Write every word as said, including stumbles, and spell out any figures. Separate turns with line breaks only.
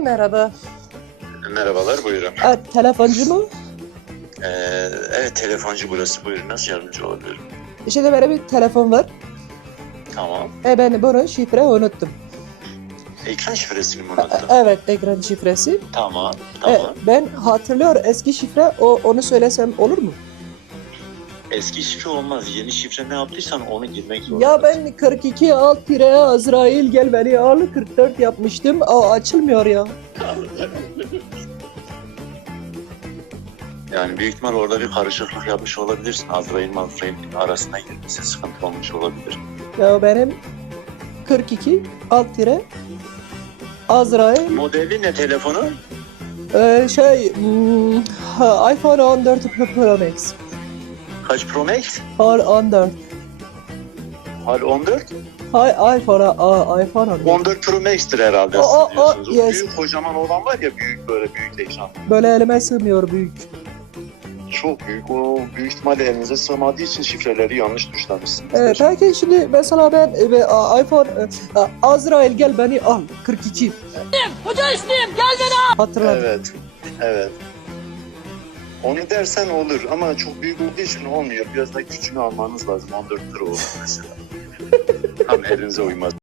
merhaba.
Merhabalar, buyurun.
E, telefoncu mu?
Ee, evet, telefoncu burası. Buyurun, nasıl yardımcı olabilirim?
Şimdi böyle bir telefon var.
Tamam.
E, ben bunun şifre unuttum.
Ekran şifresini mi
E,
unuttun?
evet, ekran şifresi.
Tamam,
E,
tamam.
ben hatırlıyor eski şifre, o onu söylesem olur mu?
Eski şifre olmaz. Yeni şifre ne yaptıysan onu girmek zorundasın.
Ya ben kırk iki alt tire Azrail gel beni al kırk dört yapmıştım. Aa, açılmıyor ya.
Yani büyük ihtimal orada bir karışıklık yapmış olabilirsin. Azrail Mazrail arasına girmesi sıkıntı olmuş olabilir.
Ya benim kırk iki alt tire Azrail
Modeli ne telefonu?
e, şey hmm, ha, iPhone on dört Pro Max.
Kaç Pro Max?
Hal on dört.
Hal on dört?
Hay iPhone a, iPhone on dört.
on dört Pro Max'tir herhalde.
O, o,
siz
o,
diyorsunuz. O
yes.
büyük kocaman olan var ya, büyük böyle büyük ekran.
Böyle elime sığmıyor büyük.
Çok büyük. O büyük ihtimalle elinize sığmadığı için şifreleri yanlış tuşlamışsınız.
Ee, peki şimdi mesela ben e, ve, a, iPhone e, a, Azrail gel beni al kırk iki.
Hoca isteyeyim gel beni al.
Hatırladım.
Evet, evet. Onu dersen olur ama çok büyük olduğu için olmuyor. Biraz daha küçüğünü almanız lazım. on dört Pro olur mesela. Tam elinize uymaz.